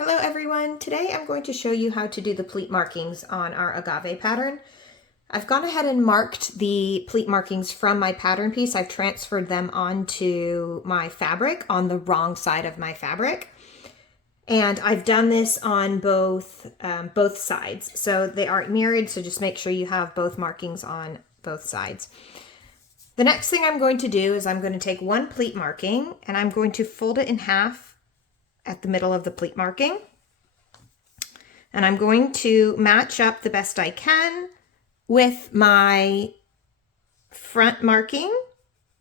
Hello everyone! Today I'm going to show you how to do the pleat markings on our agave pattern. I've gone ahead and marked the pleat markings from my pattern piece. I've transferred them onto my fabric on the wrong side of my fabric. And I've done this on both sides. So they aren't mirrored, so just make sure you have both markings on both sides. The next thing I'm going to do is I'm going to take one pleat marking and I'm going to fold it in half at the middle of the pleat marking. And I'm going to match up the best I can with my front marking,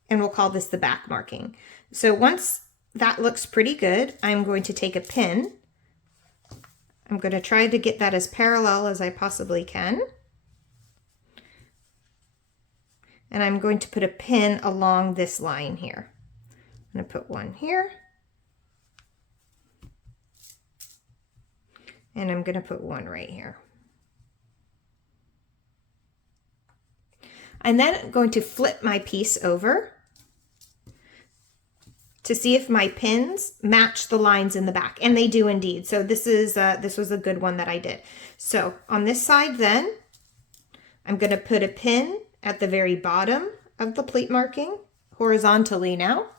and we'll call this the back marking. So once that looks pretty good, I'm going to take a pin. I'm going to try to get that as parallel as I possibly can. And I'm going to put a pin along this line here. I'm going to put one here. And I'm going to put one right here. I'm then going to flip my piece over to see if my pins match the lines in the back, and they do indeed. So this was a good one that I did. So on this side then, I'm going to put a pin at the very bottom of the pleat marking, horizontally now.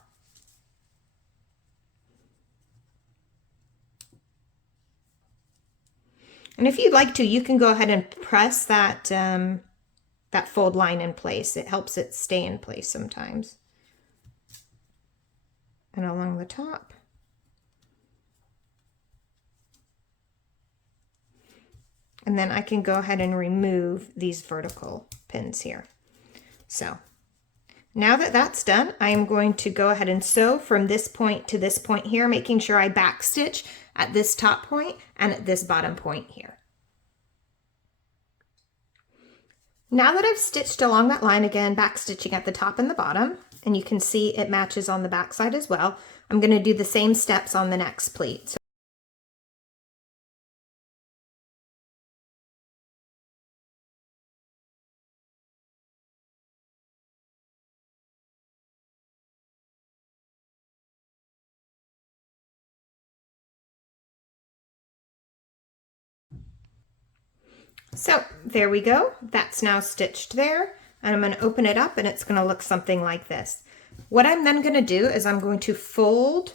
And if you'd like to, you can go ahead and press that, that fold line in place. It helps it stay in place sometimes. And along the top. And then I can go ahead and remove these vertical pins here. So now that that's done, I am going to go ahead and sew from this point to this point here, making sure I backstitch at this top point and at this bottom point here. Now that I've stitched along that line, again, backstitching at the top and the bottom, and you can see it matches on the back side as well, I'm going to do the same steps on the next pleat. So there we go. That's now stitched there. And I'm going to open it up and it's going to look something like this. What I'm then going to do is I'm going to fold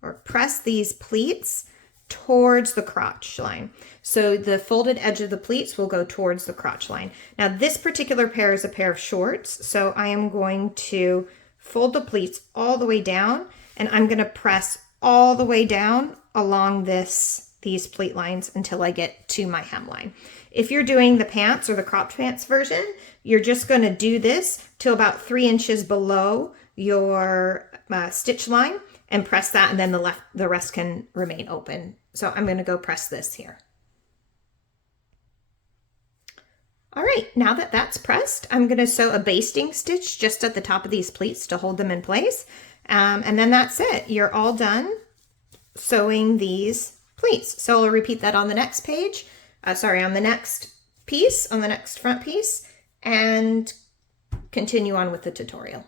or press these pleats towards the crotch line. So the folded edge of the pleats will go towards the crotch line. Now this particular pair is a pair of shorts. So I am going to fold the pleats all the way down and I'm going to press all the way down along these pleat lines until I get to my hemline. If you're doing the pants or the cropped pants version, you're just going to do this to about 3 inches below your stitch line and press that, and then the rest can remain open. So I'm going to go press this here. All right, now that that's pressed, I'm going to sew a basting stitch just at the top of these pleats to hold them in place. And then that's it. You're all done sewing these pleats. So I'll repeat that on the next page, on the next piece, on the next front piece, and continue on with the tutorial.